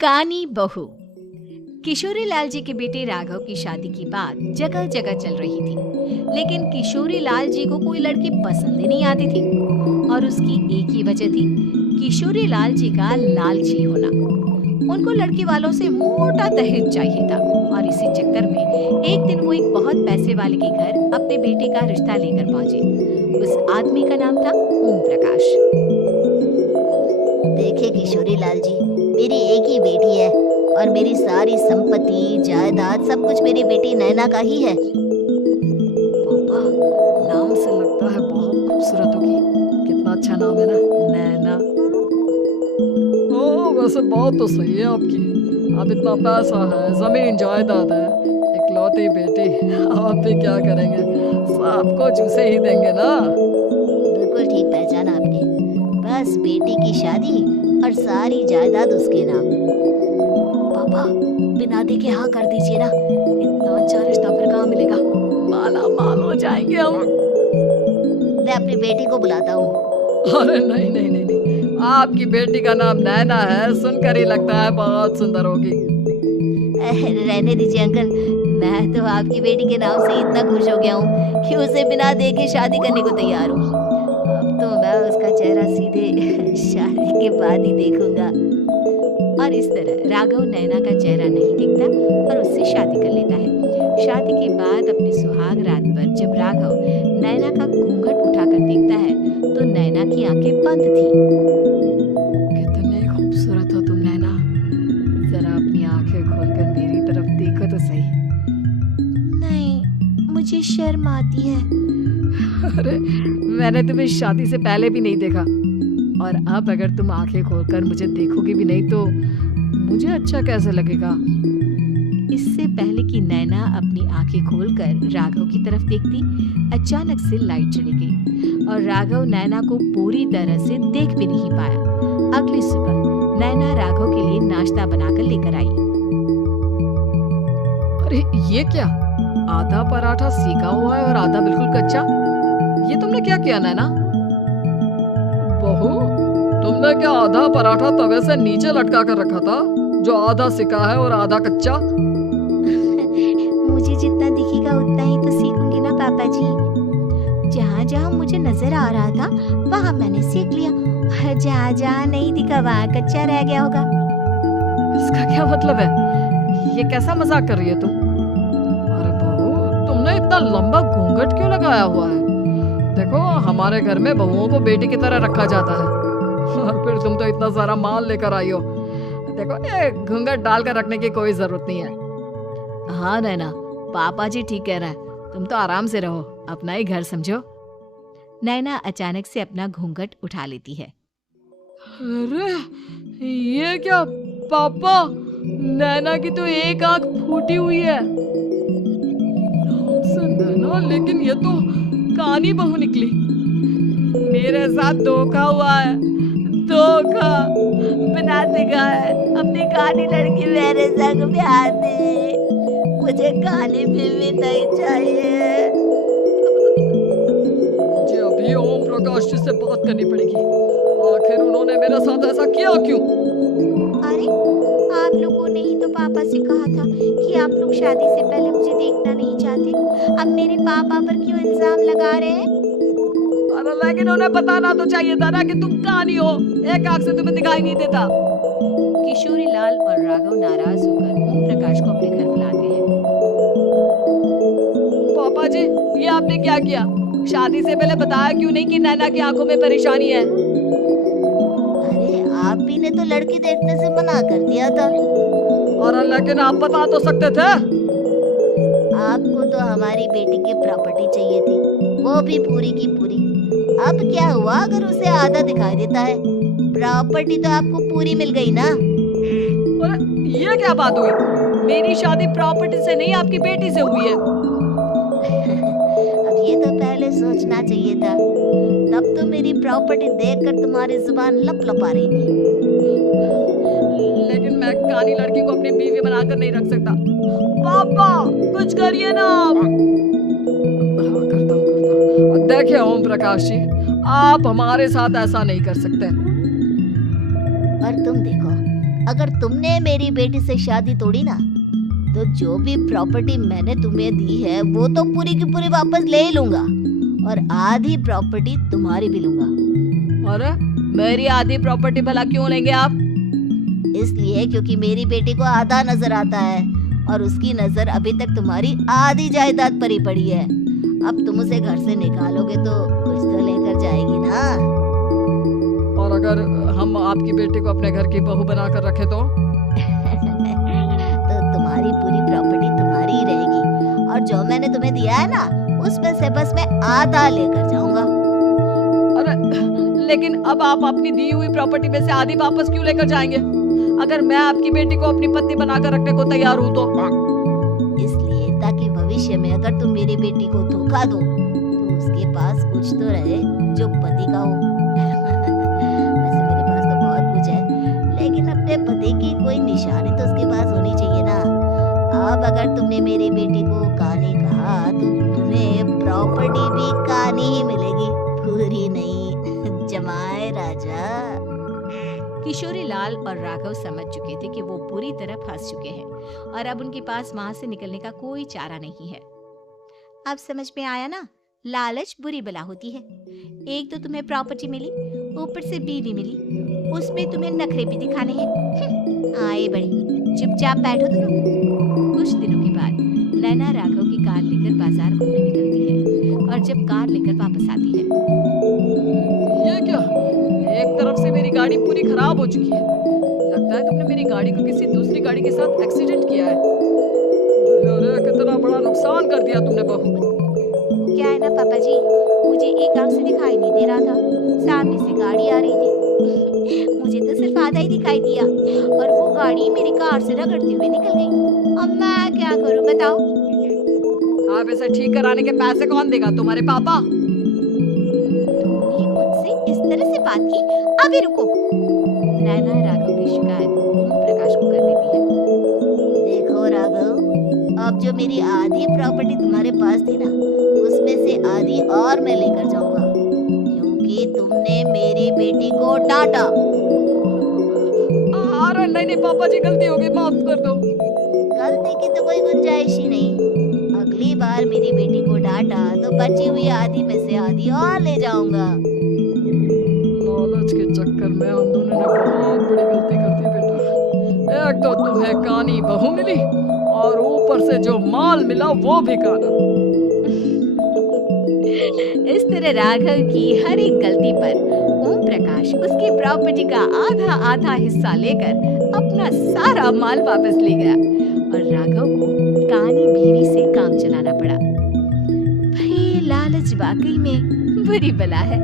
कानी बहू। किशोरी लाल जी के बेटे राघव की शादी की बात जगह जगह चल रही थी, लेकिन किशोरी लाल जी को कोई लड़की पसंद ही नहीं आती थी। और उसकी एक ही वजह थी, किशोरी लाल जी का लालची होना। उनको लड़की वालों से मोटा दहेज चाहिए था और इसी चक्कर में एक दिन वो एक बहुत पैसे वाले के घर अपने बेटे का रिश्ता लेकर पहुंचे। उस आदमी का नाम था ओम प्रकाश। देखिए किशोरी लाल जी, मेरी एक ही बेटी है और मेरी सारी संपत्ति जायदाद सब कुछ मेरी बेटी नैना का ही है। पापा, नाम से लगता है बहुत खूबसूरत होगी। कितना अच्छा नाम है ना, नैना। ओ वैसे बात तो सही है आपकी। अब इतना पैसा है, जमीन जायदाद है, इकलौती बेटी, आप भी क्या करेंगे? सबको चूसे ही देंगे ना। बिल्कुल ठीक पहचाना आपने। बस बेटी की शादी और सारी जायदाद उसके नाम। पापा, बिना देखे हाँ कर दीजिए ना। इतना अच्छा रिश्ता फिर कहाँ मिलेगा? माला माल हो जाएंगे हम। मैं अपनी बेटी को बुलाता हूँ। अरे नहीं नहीं नहीं नहीं, आपकी बेटी का नाम नैना है, सुनकर ही लगता है बहुत सुंदर होगी। रहने दीजिए अंकल, मैं तो आपकी बेटी के नाम से इतना खुश हो गया हूँ कि उसे बिना देखे शादी करने को तैयार हूँ। अब तो मैं उसका चेहरा सीधे शादी के बाद ही देखूंगा। और इस तरह राघव नैना का चेहरा नहीं देखता और उससे शादी कर लेता है। शादी के बाद अपनी सुहाग रात पर जब राघव नैना का घूंघट उठाकर देखता है तो नैना की आंखें बंद थी। कितने खूबसूरत हो तुम नैना। जरा अपनी आंखें खोलकर मेरी तरफ देखो तो सही। नहीं, मुझे शर्म आती है। अरे मैंने तुम्हें शादी से पहले भी नहीं देखा, और अब अगर तुम आंखें खोलकर मुझे देखोगी भी नहीं तो मुझे अच्छा कैसे लगेगा? इससे पहले कि नैना अपनी आंखें खोलकर राघव की तरफ देखती, अचानक से लाइट चली गई और राघव नैना को पूरी तरह से देख भी नहीं पाया। अगली सुबह नैना राघव के लिए नाश्ता बनाकर लेकर आई। अरे ये क्या, आधा पराठा सेका हुआ है और आधा बिल्कुल कच्चा। ये तुमने क्या किया नैना? बहू, तुमने क्या आधा पराठा तवे से नीचे लटका कर रखा था, जो आधा सिका है और आधा कच्चा? मुझे जितना दिखेगा उतना ही तो सीखूंगी ना पापा जी। जहाँ जहाँ मुझे नजर आ रहा था वहाँ मैंने सीख लिया, जहाँ जहाँ नहीं दिखा वहाँ कच्चा रह गया होगा। इसका क्या मतलब है? ये कैसा मजाक कर रही है तुम? अरे बहू, तुमने इतना लंबा घूंघट क्यों लगाया हुआ है? देखो, हमारे घर में बहुओं को बेटी की तरह रखा जाता है, और फिर तुम तो इतना सारा माल लेकर आई हो। देखो, ये घूंघट डालकर रखने की कोई जरूरत नहीं है। हाँ नैना, पापा जी ठीक कह रहा है, तुम तो आराम से रहो, अपना ही घर समझो। नैना अचानक से अपना घूंघट उठा लेती है। अरे ये क्या पापा, नैना की तो एक आंख फूटी हुई है। नैना, लेकिन ये तो कानी बहू निकली। मेरे साथ धोखा हुआ है, धोखा। बिना दिखाए अपनी काली लड़की मेरे संग ब्याह दे। मुझे काली बीवी नहीं चाहिए। मुझे अभी ओम प्रकाश जी से बात करनी पड़ेगी। आखिर उन्होंने मेरे साथ ऐसा किया क्यों? अरे, आप लोगों ने ही तो पापा से कहा था कि आप लोग शादी से पहले मुझे देखना नहीं चाहते। अब मेरे पापा पर क्यों इल्जाम लगा रहे हैं? अरे लेकिन उन्हें बताना तो चाहिए था ना कि तुम कानी हो, एक आंख से तुम्हें दिखाई नहीं देता। किशोरी लाल और राघव नाराज होकर ओम प्रकाश को अपने घर बुलाते हैं। पापा जी, ये आपने क्या किया? शादी से पहले बताया क्यों नहीं कि नैना की आंखों में परेशानी है? अरे आप ही ने तो लड़की देखने से मना कर दिया था। और लेकिन आप बता तो सकते थे। आपको तो हमारी बेटी की प्रॉपर्टी चाहिए थी, वो भी पूरी की पूरी। अब क्या हुआ अगर उसे आधा दिखाई देता है? प्रॉपर्टी तो आपको पूरी मिल गई ना। अरे ये क्या बात हुई? मेरी शादी प्रॉपर्टी से नहीं, आपकी बेटी से हुई है। अब ये तो पहले सोचना चाहिए था, तब तो मेरी प्रॉपर्टी देखकर तुम्हारी जुबान लप लपा रही थी। लेकिन मैं कानी लड़की को अपनी बीवी बनाकर नहीं रख सकता। पापा, कुछ करिए ना आप। करता हूँ। देखिए ओम प्रकाश जी, आप हमारे साथ ऐसा नहीं कर सकते। और तुम देखो, अगर तुमने मेरी बेटी से शादी तोड़ी ना, तो जो भी प्रॉपर्टी मैंने तुम्हें दी है वो तो पूरी की पूरी वापस ले ही लूंगा और आधी प्रॉपर्टी तुम्हारी भी लूंगा। अरे मेरी आधी प्रॉपर्टी भला क्यों लेंगे आप? इसलिए क्योंकि मेरी बेटी को आधा नजर आता है और उसकी नजर अभी तक तुम्हारी आधी जायदाद पर ही पड़ी है। अब तुम उसे घर से निकालोगे तो कुछ तो लेकर जाएगी ना। और अगर हम आपकी बेटी को अपने घर की बहू बनाकर रखे तो तुम्हारी पूरी प्रॉपर्टी तुम्हारी ही रहेगी और जो मैंने तुम्हें दिया है ना, उसमें से बस मैं आधा लेकर जाऊंगा। अरे लेकिन अब आप अपनी दी हुई प्रॉपर्टी में से आधी वापस क्यों लेकर जाएंगे? अगर मैं आपकी बेटी को अपनी पत्नी बनाकर रखने को तैयार हूँ तो? इसलिए ताकि भविष्य में अगर तुम मेरी बेटी को धोखा दो तो उसके पास कुछ तो रहे जो पति का हो। वैसे मेरे पास तो बहुत कुछ है, लेकिन अपने पति की कोई निशानी तो उसके पास होनी चाहिए ना। अब अगर तुमने मेरी बेटी को कहानी कहा तो तुम्हें प्रॉपर्टी भी कहानी ही मिलेगी, पूरी नहीं। जमाए राजा। किशोरी लाल और राघव समझ चुके थे कि वो पूरी तरह फंस चुके हैं और अब उनके पास वहां से निकलने का कोई चारा नहीं है। अब समझ में आया ना, लालच बुरी बला होती है। एक तो तुम्हें प्रॉपर्टी मिली, ऊपर से बीवी मिली, उसमें तुम्हें नखरे भी दिखाने हैं। आए बड़े, चुपचाप बैठो तुम। कुछ दिनों के बाद नैना राघव की कार लेकर बाजार घूमने निकलती है और जब कार लेकर वापस आती है, ये क्या? एक तरफ से मेरी गाड़ी पूरी खराब हो चुकी है। लगता है तुमने मेरी गाड़ी को किसी दूसरी गाड़ी के साथ एक्सीडेंट किया है। अरे कितना बड़ा नुकसान कर दिया तुमने बहू। क्या है ना पापा जी, मुझे एक आंख से दिखाई नहीं दे रहा था, सामने से गाड़ी आ रही थी, मुझे तो सिर्फ आधा ही दिखाई दिया और वो गाड़ी मेरी कार से रगड़ते हुए निकल गई। अब मैं क्या करूं बताओ? आप इसे ठीक कराने के पैसे कौन देगा? तुम्हारे पापा? तुमने मुझसे इस तरह से बात की? अभी रुको। नैना राघव की शिकायत ओम प्रकाश को कर देती है। देखो राघव, अब जो मेरी आधी प्रॉपर्टी तुम्हारे पास थी ना, उसमें से आधी और मैं लेकर जाऊंगा क्योंकि तुमने मेरी बेटी को डांटा। अरे नहीं नहीं पापा जी, गलती हो गई, माफ कर दो। गलती की तो कोई गुंजाइश ही नहीं। अगली बार मेरी बेटी को डांटा तो बची हुई आधी में से आधी और ले जाऊंगा। लालच के चक्कर में हम दोनों ने बहुत बड़ी गलती कर दी बेटा। एक तो तुम्हें कानी बहू मिली और ऊपर से जो माल मिला वो भी काना। इस तरह राघव की हर एक गलती पर ओम प्रकाश उसकी प्रॉपर्टी का आधा आधा हिस्सा लेकर अपना सारा माल वापस ले गया और राघव को कानी बीवी से काम चलाना पड़ा। भाई लालच वाकई में बुरी बला है।